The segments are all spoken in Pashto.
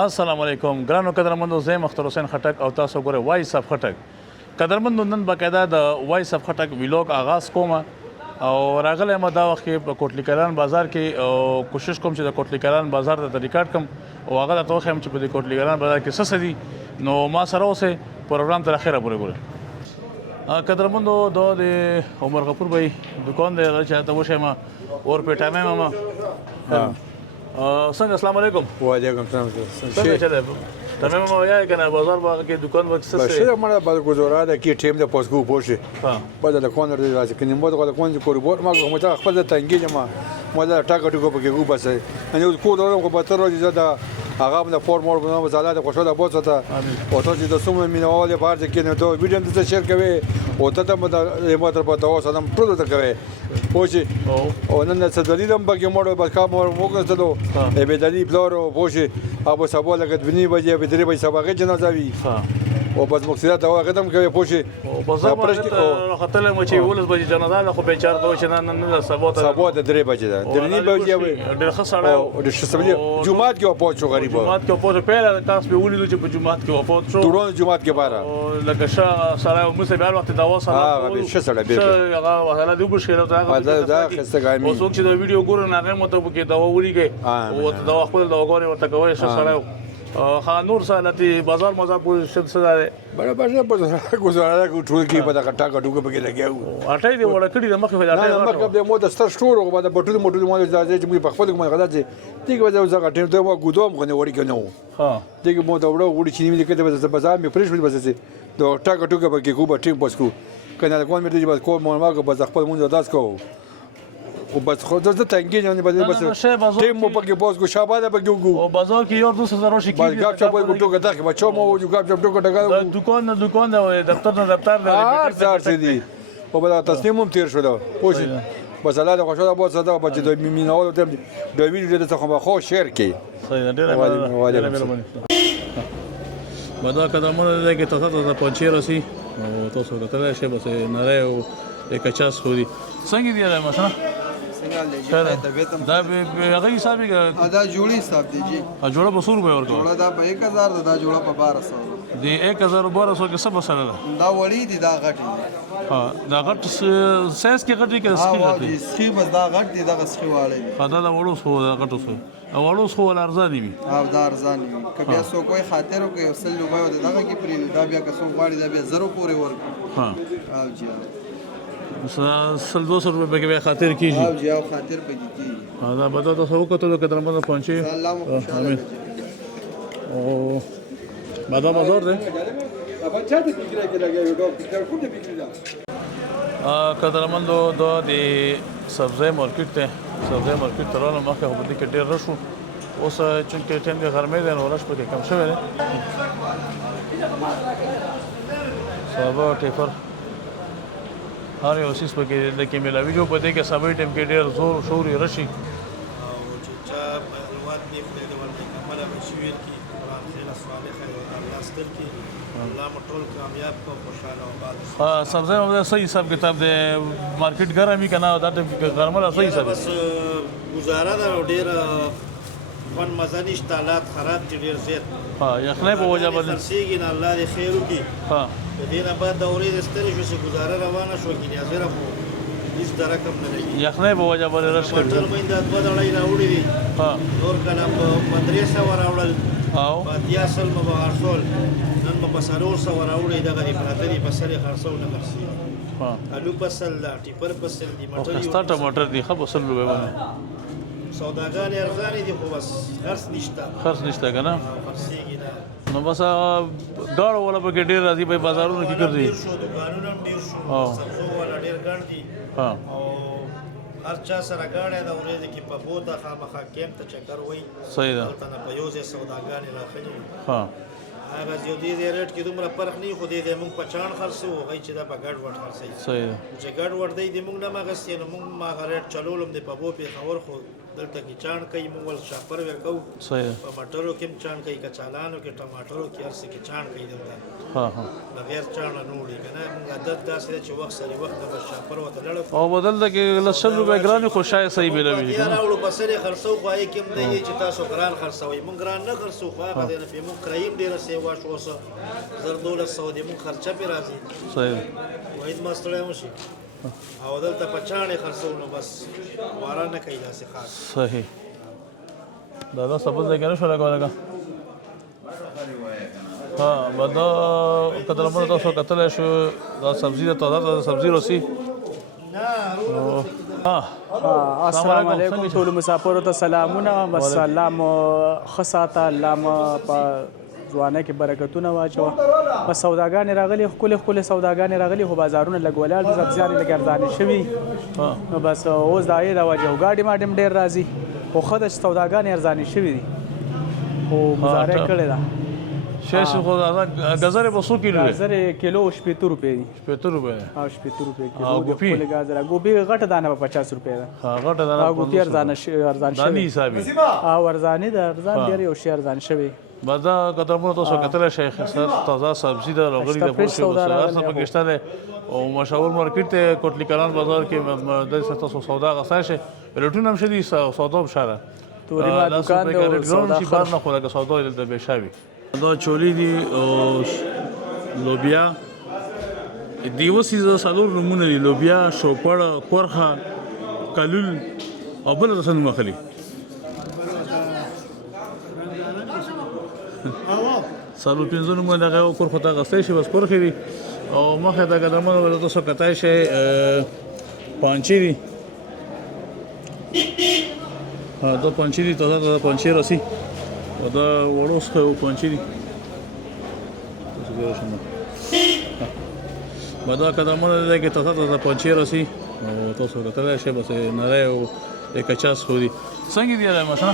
السلام علیکم ګرانو قدرمندو زه مختار حسین خټک او تاسو ګوره وایس اف خټک قدرمندو نن باقاعده د وایس اف خټک ویلوګ آغاز کوم او راغلی ما دا وخت په کوټلی کلان بازار کې کوشش کوم چې د کوټلی کلان بازار ته ریکارډ کوم او هغه د توخم چې په کوټلی کلان بازار کې څه دي نو ما سره اوسه پروګرام تر اخره پورې ګوره قدرمندو د عمر غفور بھائی دکان دی چې ته وشه ما اور په ټایم ما څنګه السلام علیکم وعلیکم السلام څنګه چلے تمام ما یا کنه بازار باغ کې دکان وکړه څه څه مړه بعد گزاره ده کې ټیم د پوسکو پوښي ها بعد د کونر دی راځي کني مو د کونر کوربور ما کوم ته خپل تنګي ما دا ټاکټو کو پکې کو بس نه یو کو درو کو به تر ورځې زده هغه د فور مور بنو زاله د خوشاله بوته ته او ته چې د سومه مینواله بار کې نه ته ویډیو ته شیر کوي او ته ته د موټر په تاسو سلام ټول ته کوي پوښي او نن څه دلیلم پکې مړ به کا مور وګرځلو به دلی بلورو پوښي ابو سبا لګت بنی بجې به درې بجې سبا کې جنازه وی او بس مقصد دا قدم کوي پوښي او بازار باندې خطر مو چې ولس بجې جنازه خو به چار دوه چې نه سبا د درې بجې ده درې بجې ډېر خسړه او د شسبلی جمعات کې پوښو غریب جمعات کې پوښ پیله تاسو به ولیدو چې په جمعات کې وفات شو دوران جمعات کې بارا لکه سره مو سه بیا وخت دا وسه ها شه سره به هغه وهله دی ګوښه دا دا خستګامی او څوک چې دا ویډیو ګورن هغه مو ته کې دا وړيږي او دا خپل دا وګوري ورته کوي شه سره خا نور سالتي بازار مزه په شد سره برابر په گزاره کو ټول کې په دا کټا کټو کې لګیاو اټای دی وړ کړي د مخه نه مخه د مو د ستر شټور او د بټو موټو مو د ځای چې په خپل کومه غلا چې دیګه وځو زګه ټیم ته مو ګودوم غنه وړي کنه ها دیګه مو دا وړي چې نیمه کې د بازار می پرېښ بس د ټا کټو کې په کې کو ټیم پسکو کنه کوم مې د بس کو مو ما کو بس خپل مونږ داس کو او بس خو د تنګي نه بس ټیم مو پکې پوس کو شاباده پکې وګو او بازار کې یو 200 شي کې ګاب چا په ټوګه دغه بچو مو جو ګاب چا ټوګه دغه دکان نه دفتر نه دفتر نه ځار سي دي او بل تسلیم هم تیر شو دا پوښي بس الله د خوشاله بوت صدا بچ د میناول ته د ویډیو ته خو خو شیر کې صحیح ډېر مدا قدمونه ده کې تاسو ته پنځه راسي او تاسو ته شي بس نه او یک چاس خو دي څنګه دی مثلا دا به هغه حساب کې دا جوړی حساب دی جی جوړه به 100 روپے ورته جوړه دا په 1000 دا جوړه په 1200 دی 1200 کې څه بسره ده دا وړي دي دا غټي ها دا غټ سایز کې غټي کې سکی غټي ها سکی بس دا غټ دي دا سکی واړي ها دا وړو سو دا غټو سو وړو سو ول ارزان دي ها دا ارزان دي کبه سو کوئی خاطر کوي وسل لوبای دغه کې پری دا بیا که سو غاړي دا بیا 0 پورې ورک ها جی سل 200 روپے کې به خاطر کیږي ها جی او خاطر پکې کیږي دا به تاسو وکړو کتر باندې پਹੁੰਚੇ الله خوشاله او بادا بازار ده بچا ته فکر کې لګیا یو ډاکټر کوم ته فکر ده قدرمندو د سبزی مارکیټ ته سبزی مارکیټ ته راغلم مخکې خو دې کې ډېر رشو اوس چونکې ټیم کې غرمې ده نو رش پکې کم شوی دی سبا ټیفر هر یو سیس پکې د کې ملاوي جو په دې کې سبا ټیم کې ډېر زور شوري رشي او چې چا معلومات دې خپل د ورته کومه مشویر کی قرآن خیل صالح او الله ستر کی الله مټول کامیاب کو خوشاله او آباد سبزی مو صحیح حساب کتاب دی مارکیټ ګرمي کنه دا ټیم ګرمه صحیح حساب بس گزاره ده ډېر فن مزانیش حالات خراب دي ډېر زیات ها یخنه په وجه باندې خرسيږي نه الله دې خیر وکي ها د دې نه بعد د اورې د ستري شو چې گزاره روانه شو کې نظر خو هیڅ درکم نه لګي یخنه په وجه باندې رش کړی ټول باندې د بدلای راوړي دي ها نور کله په مدرسه وراوړل او بیا سل مبارسول نن په سرور سو راوړي دغه افراطي په سر خرڅول نه مرسي ها الو پسل لا ټیپر پسل دی او مټر خستا ټماټر دی خو وصل روپے باندې سوداګان ارزان دي خو بس خرڅ نشته خرڅ نشته کنه خرڅيږي نه نو بس داړو ولا په کې ډیر راځي په بازارونو کې ګرځي شو دکانونه هم ډیر شو او. سبزو والا ډیر ګڼ دي ها او هر چا سره ګاډه د ورځې کې په بوته خامخا کېم ته چکر وای صحیح ده دلته نه په یو ځای سوداګان راخلي ها هغه یو دې ریټ کې دومره فرق نه خو دې موږ په چان خرڅو هغه چې دا په ګډ وډ خرڅي صحیح ده چې ګډ وډ دی موږ نه مغستې نو موږ ما غریټ چلولم د په بو په خبر خو دلته کې چاڼ کوي موږ ول شاپر وکاو صحیح په مټرو کې چاڼ کوي کچالانو کې ټماټرو کې هر څه کې چاڼ کوي دلته ها ها بغیر چاڼ نه وړي کنه موږ عادت داسې چې وخت سره وخت به شاپر وته لړ او بدل د کې لسل روپے ګران خو شای صحیح ملوي یا راوړو بسره خرڅو خو یې کوم دی چې تاسو ګران خرڅوي موږ ګران نه خرڅو خو هغه نه په موږ کرایم ډیره سیوا شو سه زر $1200 دی موږ خرچه پی راځي صحیح وایي مستړی مشي او دلته په چاڼې خرڅو نو بس واره نه کوي داسې خاص صحیح دا سبز دی کنه شو لګا ها بدا کتل مونږ تاسو کتل شو دا سبزی ته تازه سبزی روسی السلام علیکم ټول مسافرو ته سلامونه والسلام خصاته علامه په ځوانه کې برکتونه واچو بس سوداګان راغلي خپل سوداګان راغلي خو بازارونه لګولال د سبزیانې لګردانې شوي نو بس اوس دا یې د وجه ګاډي ماډم ډېر راځي خو خدای سوداګان ارزانې شوي دي خو مزارع کړی ده شیش خو غزر په 100 کیلو غزر کیلو 70 روپے دي 70 روپے او 70 روپے کیلو د خپل غزر ګوبي غټه دانه په 50 روپے ده ها غټه دانه او ګوبي ارزان شوی دانی حسابي او ارزاني ده ارزان ډیر یو شی ارزان شوی بعدا قدرمنو تاسو کتل شیخ سر تازه سبزی د لغړی د پوښتنه وسره په پاکستان او مشهور مارکیټ ته کوټلی کلان بازار کې د تاسو سودا غساشه لټون هم شدي سودا بشاره توري ما دکان د سودا خبر نه خوره سودا د بشاوي دا چولی دی او لوبیا دیو سیزه سالور نمونه دی لوبیا شوپړ کورخه کلول او بل رسن مخلي سالو پنځه نمونه دغه کورخه تا غسته شي بس کورخه دی او مخه دا قدمونه ول تاسو کتای شي پانچی دی دا پانچی دی تازه پانچی رسی دا وړوس خو پنځه دي تاسو ګورئ شنو دا قدمونه ده کې تاسو پنځه راسي او تاسو کتلای شئ بس نه او 50 خو دي څنګه دی دا ماشنا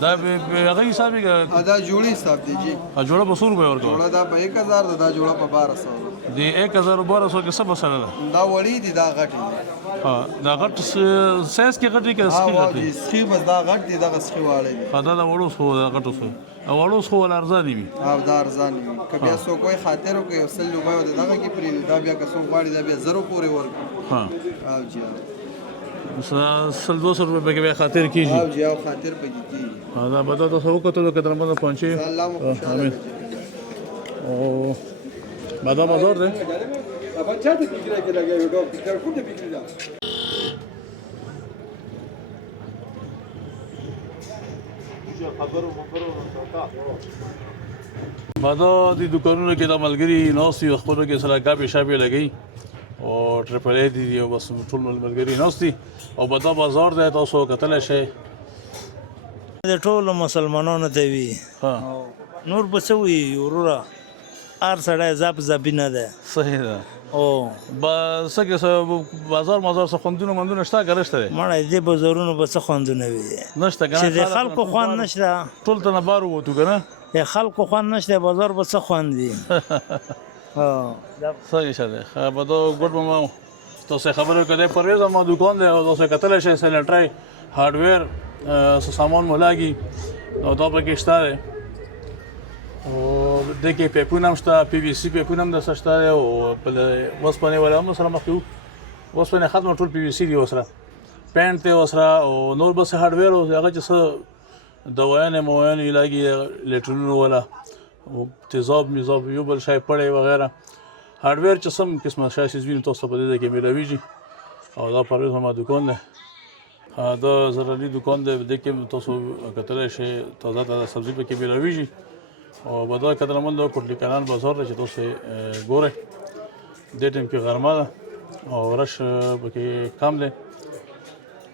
دا به هغه حساب کې دا جوړی حساب دی جی جوړه په 100 روپے ورکو جوړه دا په 1000 دا جوړه په 1200 دی 1200 کې څه مسله ده دا وړي دي دا غټي ها دا غټ سایز کې غټي کې سکی غټي سکی بس دا غټ دي دا سکی واړي دي دا وړو سو دا غټو سو او وړو سو ارزان دي او دا ارزان دي کبه سو کوئی خاطر کوي اصل لوګو دغه کې پری دا بیا که سو غواړي دا بیا زرو پورې ورکو ها او جی مثلا 200 روپے کې خاطر کیږي او جی او خاطر پکې کیږي دا بتا تاسو وکړو کتر باندې پਹੁੰਚੇ الله مو خوشاله او بعدا بازار ده ابا چاته فکر کې لګي یو ډوب فکر کوم دې فکر دا بعدا د دکانونو کې د ملګری نوستي خپل کې سره غاپې شاپې لګي او ټریپل ای دی او بس ټول ملګری نوستي او بعدا بازار ده تاسو کتل شي د ټولو مسلمانانو ته وي ها نور به څه وي وروره هر سړی زاپي نه ده صحیح ده او بس کې بازار څه خوندونه مندونه شته ګرشته ده مړی دې بازارونو به څه خوندونه وي نشته چې د خلکو خوند نشته ټول ته نه بار ووتو کنه د خلکو خوند نشته بازار به څه خوند وي صحیح شه بعدا ګډ ما تاسو خبرو کړئ پرویز ما دکان ده او تاسو کتل شي سلیټرای هارډویر سامان مولاګي او دا پکې شته او د کې پیپونه هم شته پی وی سی پیپونه هم د شته او وسپنه ولا هم سره مخکې وسپنه ختمه ټول پی وی سی دی وسره پینټ ته وسره او نور بس هارډویر او هغه چې څه دوايانې موانې لاګي الکترونونه ولا او تیزاب میزاب یو بل شای پړې وغیرہ هارډویر چې سم قسمه شای سیزوین تاسو په دې کې ملويږي او دا پرویز ما دکان ده دا زرالي دکان دی د کې تاسو کتلای شئ تازه سبزی په کې ملويږي او بعدا قدرمن د کوټلی کلان بازار چې تاسو ګوره د ټیم کې غرمه ده او رش پکې کم دی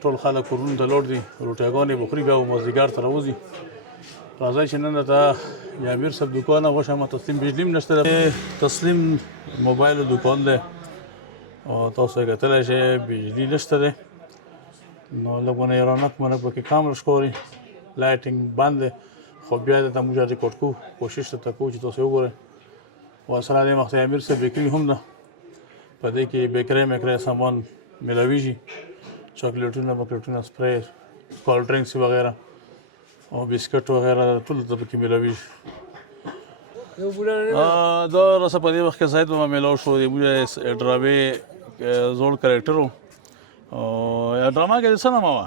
ټول خلک کورونه د لوړ دي روټیګانې بخوري بیا مازدیګر ته راوځي راځئ چې نن ته یا امیر صاحب دکان غوښه ما تسلیم بجلی نشته تسلیم موبایل دکان دی او تاسو کتلای شئ بجلی نشته دی نو لګونه رونق مله پکې کامل ښکاري لایټینګ بند خو بیا د موږ ریکورډ کو کوشش ته کوو چې تاسو وګورئ او سره د مخته امیر صاحب بیکري هم ده په دې کې بیکري مکري سامان ملويږي چاکلیټونه بکلیټونه سپری کولډ ډرینکس وغیره او بسکټ وغیره ټول ته پکې ملاوي شي دا راسه په دې وخت کې زاید به ملاو شو د ډرامې زوړ کرکټر و او ډرامه کې څه نامه وه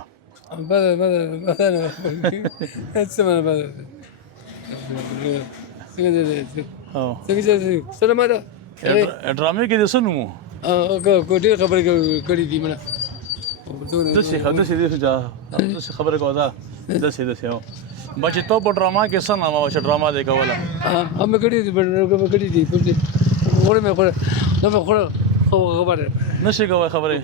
ډرامې کې د څه نوم و داسې خبرې کوه دا داسې هو بچې تو په ډراما کې څه نامه وه چې ډراما دې کوله نشي کوی خبرې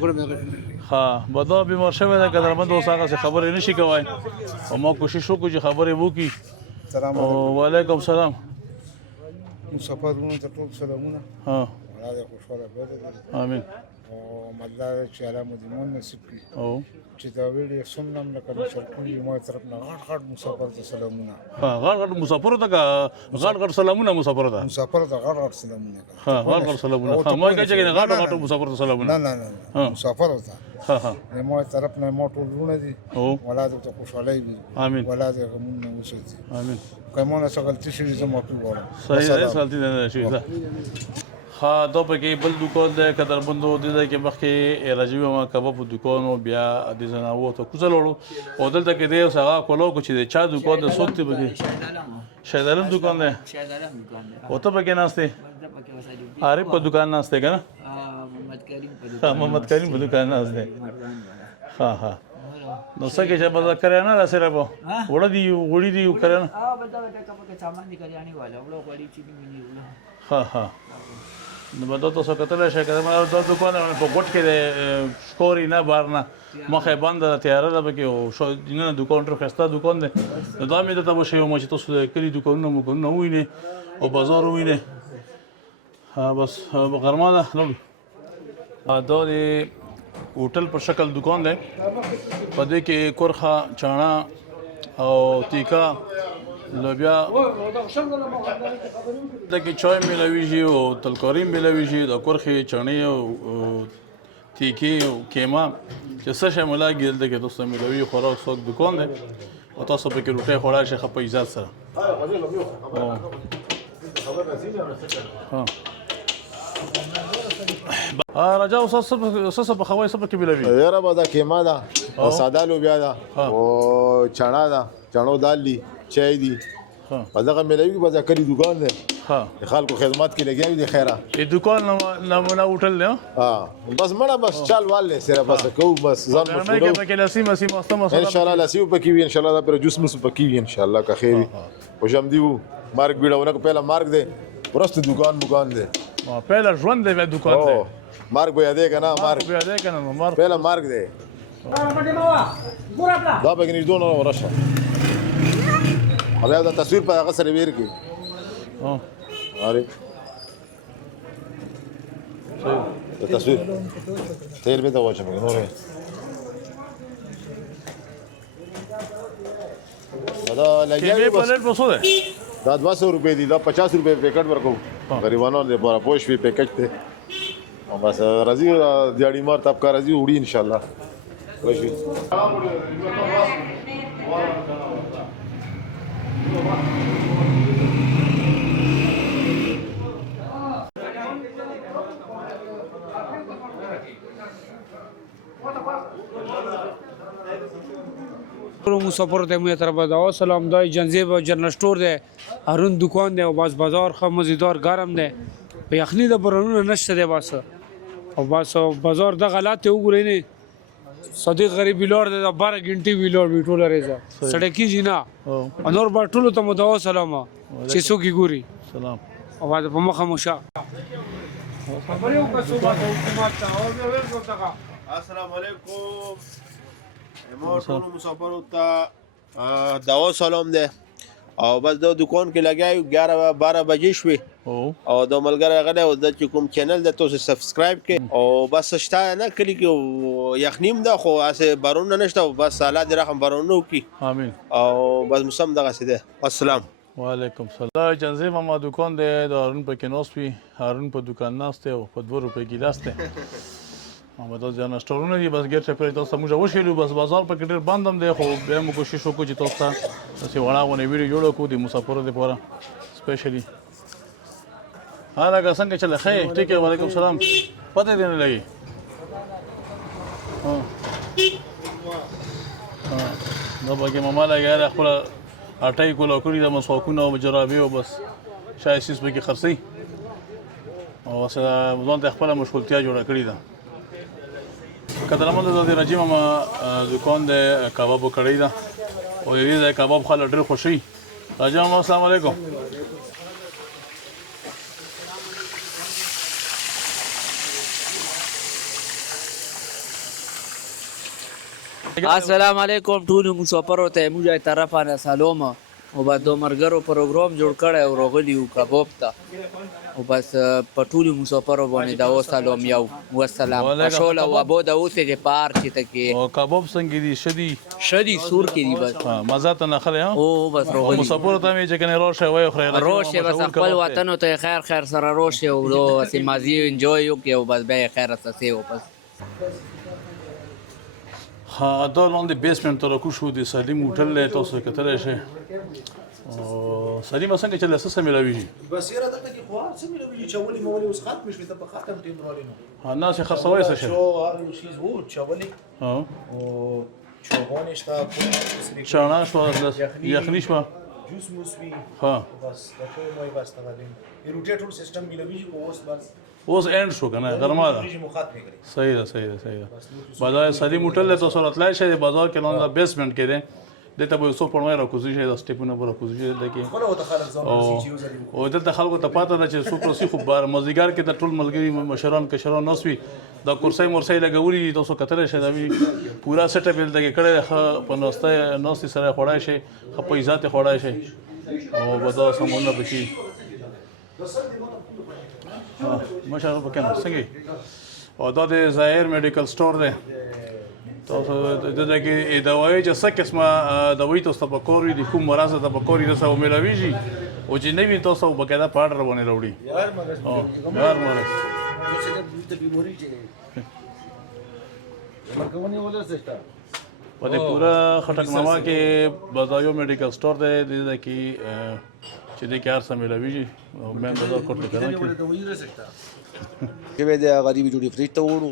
ها بدا بیمار شوی دی قدرمند اوس هغسې خبرې نشي کوی او ما کوشش وکړو چې خبرې وکړي وعلیکم سلام مسافر ورونو ته ټول سلامونه ها الله دې خوشحاله بده امین او مدار چې الله مو دې مون نصیب کړي او چې دا ویډیو سنم لکه نشر کړي ما طرف نه غټ مسافر ته سلامونه ها غټ مسافر ته غټ سلامونه مسافر ته مسافر ته غټ سلامونه ها غټ سلامونه ها ما کې چې غټ مسافر ته سلامونه نه مسافر ته ها ها ما طرف نه ما ټول ورونه دي او ولادت ته خوشاله وي امين ولادت غمون نه وساتي امين کومه څه غلطي شي زه معافي غواړم صحیح ده غلطي نه شي دا ها دا پکې بل دکان ده قدر بندو د دې کې مخکې راځي ما کباب دکان او بیا د زناوو ته کوزلوړو او دلته کې دی هغه کولو چې چا دکان د سوت پکې شیدالم دکان ده او ته پکې ناشته عارف په دکان ناشته کنه محمد کریم په دکان ناشته ها ها نو څنګه چې بازار کرے نه سره به وړي دی کرے نه ها ها نو به دا تاسو کتلی شئ که دا دکان په ګوټ کې د ښکاري نه بار نه مخه یې بنده ده تیاره ده پکې او نه دکان ډېر ښایسته دکان دی نو دا مې درته وښیو ما چې تاسو د کلي دکانونه مکانونه ووینئ او بازار ووینئ بس غرمه ده لاړو دا د هوټل په شکل دکان دی په دې کې کرخه چاڼه او تیکه لوبیا دغه چای ملويږي او تلکاري ملويږي د کرخه چاڼه او تیکي او کیما چې څه شامل کېږي دغه تاسو ملوي خوراک څوک دکان دی او تاسو په کې روټي خوړل شي خپل عزت سره راجا اوس څه په خوای څه په کې ملوي یاره به دا کیما ده او ساده لوبیا ده او چاڼه ده چاڼو دال دي چای دي په دغه ملوي به دا کلی دکان دی خلکو خدمت کې لګیا دي خیره ای دکان نمونه هوټل دی بس مړه بس چال والے سره بس کو بس ځان مشغولو نه کې لسی مسی مستم ان شاء الله لسی پکې وي ان شاء الله دا پر جوس مس پکې وي ان شاء الله کا خیر او جام دیو مارک بیډونه کو پهلا مارک دی پرست دکان دی پهلا ژوند دی دکان دی مارک به یادې کنه مارک به یادې کنه مارک پهلا مارک دی دا به نه دونه ورشه بیا دا تصویر په هغه سره ویر کی اره دا تصویر تیر به دا واچم نو دا لګیا په لټ پسو ده دا 200 روپے دي دا 50 روپے پیکټ ورکو غریبانو لپاره پوښ وی پیکټ ته بس راځي دیاړي مار تاب کا راځي وړي ان شاء الله وشي مسافر ته مې تر بده سلام دای جنزیب جنرال سٹور دی هارون دکان دی او باز بازار خو مزیدار ګرم دی په یخنی د برونو نشته دی بس او بس بازار د غلط وګورئ نه صدیق غریب ویلور دی 12 غنټې ویلور ویټول ریزه سړکی جنا انور باټولو ته مدعو سلام چې څوک ګوري سلام او په مخه مشا خبرو کو صبح حکومت ته او السلام علیکم ما ټول مسافر ته داو سلام ده او بس د دکان کې لګایو 11-12 بجې شوې او د ملګری غله او د کوم چینل د تاسو سبسکرایب کې او بس شته نه کلی کې یخنیم ده خو اسه بارون نشته بس الله دې رحم بارونو کی امين او بس مسم دغه سي ده السلام وعلیکم السلام جنزیب ما دکان دی د هارون په کې نوس وی هارون په دکان ناشته او په 2 روپے ګیلاس ته دا ځان سټورونه دي بس ګیر چپرې تاسو موږ وشیلو بس بازار په کې ډېر بند هم دی خو بیا موږ کوشش وکړو چې تاسو ته داسې وړه غونې ویډیو جوړه کړو د مسافرو دپاره سپیشلي هغه څنګه چله ښه ټیک دی وعلیکم السلام پته دې نه لګي دا پکې ماما لګیا دی خپله اټۍ کوله کړي ده مسواکونه او جرابې او بس شای سیس پکې خرڅوي او ځان ته خپله مشغولتیا جوړه کړې ده قدرمنو د رجیم ما دکان د کبابو کړی ده او یوې ځای کباب خلک ډېر خوښوي رجیم ما السلام علیکم السلام علیکم ټولو مسافرو ته موږ طرفه نه سلام او بعد دو مرګرو پروګرام جوړ کړی او راغلی یو کباب ته او بس په ټولو مسافرو باندې دا سلام یو والسلام اشول او ابو د اوسه د پار چې تکي او کباب څنګه دي شدي سور کې دي بس مزه ته نه خله او بس راغلی مسافرو ته مې چې کنه راشه وای خو راشه بس خپل وطن ته خیر سره راشه او سي مازی انجوي وکي او بس به خیر اساسي او بس ها دا لاندې بیسمنټ ته راکوشو د سلیم هوټل له تاسو کتلی شئ سلیم څنګه چې له څه ملاویږي بس یاره دلته کې خو هر څه ملاویږي چولې مولې اوس ختم شوې ته په ختم ټیم رالې نو الناس خرڅوي څه شي هر یو شیز وو چولې او چوبونه شته چانا شو یخني شو جوس موسوي ها بس دا ټول مې بس تغلیم روټیټر سیستم ملاویږي اوس بس اوس اینډ شو کنه غرمه ده صحیح ده بازار سلیم هوټل له تاسو راتلای شئ د بازار کې لاندې بیسمنټ کې ده دته به یوسف پړمای راکوزي شي د سټیپونو پر راکوزي شي دکې او دلته خلکو ته پاته ده چې څوک روسي خو بار مزیګر کې د ټول ملګری مشران کشران نوسوي دا کرسي مرسي لګولي تاسو کتل شي دا پورا سیټ اپ دلته کړه په نوستي سره خوړای شي خپل عزت خوړای شي او بازار سمونه بشي مشهور پکې نه څنګه او دا د ظاهر میډیکل سٹور دی تاسو دغه کې دوايي چې څه قسمه دوايي تاسو په کوري د کوم مرز ته په کوري تاسو ملاويږي او چې نوی تاسو بقاعده پاډر باندې راوړي یار مرز چې د بیماری چې مرکونه ولا څه په دې پورا خټک نامه کې بازایو میډیکل سٹور دی دغه کې چې د کار سم ملاويږي او مې بازار کوټ کنه کې به د غریبي جوړي فریج ته وړو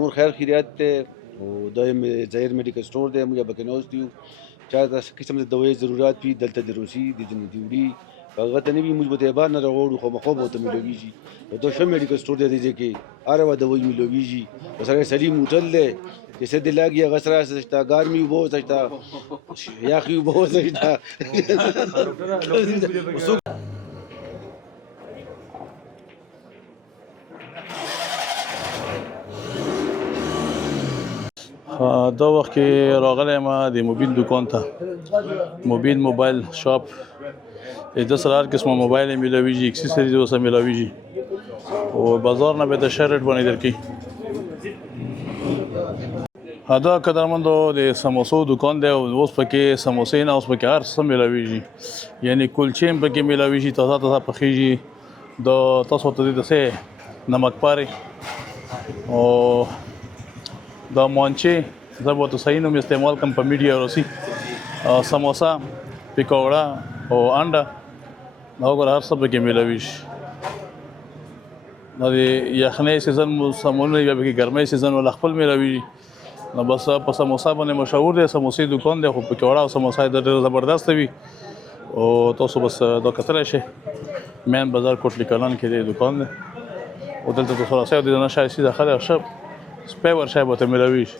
نور خیر خیریت ته او دایم ظاهر میډیکل سٹور دی موږ به کنوز دیو چا د قسم د دوايي ضرورت وي دلته د روسي د جنتي وړي هغه ته نه وي موږ به بار نه راوړو خو مخه به ته ملاويږي دا شو میډیکل سٹور دی چې اره و دوايي ملاويږي سره سلیم هوټل دی چې څه د لاګي غسرا سشتا ګارمي وو سشتا یاخي وو سشتا دا وخت کې راغلی ما د موبایل دکان ته موبایل شاپ د سره هر قسمه موبایل ملاویږي اکسسوریز اوسه ملاویږي او بازار نه به د شرټ باندې درکې دا قدرمندو د سموسو دکان دی اوس پکې سموسې نه اوس پکې هر څه ملاویږي یعنی کلچې پکې ملاویږي تازه پخیږي د تاسو ته د څه نمک پاره او دا مانچه زه به تو صحیح نوم استعمال کوم په میډیا روسي سموسا پکوړه او انډا نو ګور هر څه پکې ملاویږي د یخنۍ سیزن سمونه یا به ګرمۍ سیزن ول خپل ملاویږي نو بس په سموسا باندې مشهور دی سموسې دکان دی خو پکوړه او سموسا ډېر زبردست وي او تاسو بس دا کتلی شئ مین بازار کوټلی کلان کې دی دکان دی او دلته تاسو راځئ او د نه شایسته داخله شپ سپیور شای به ته ملاویږي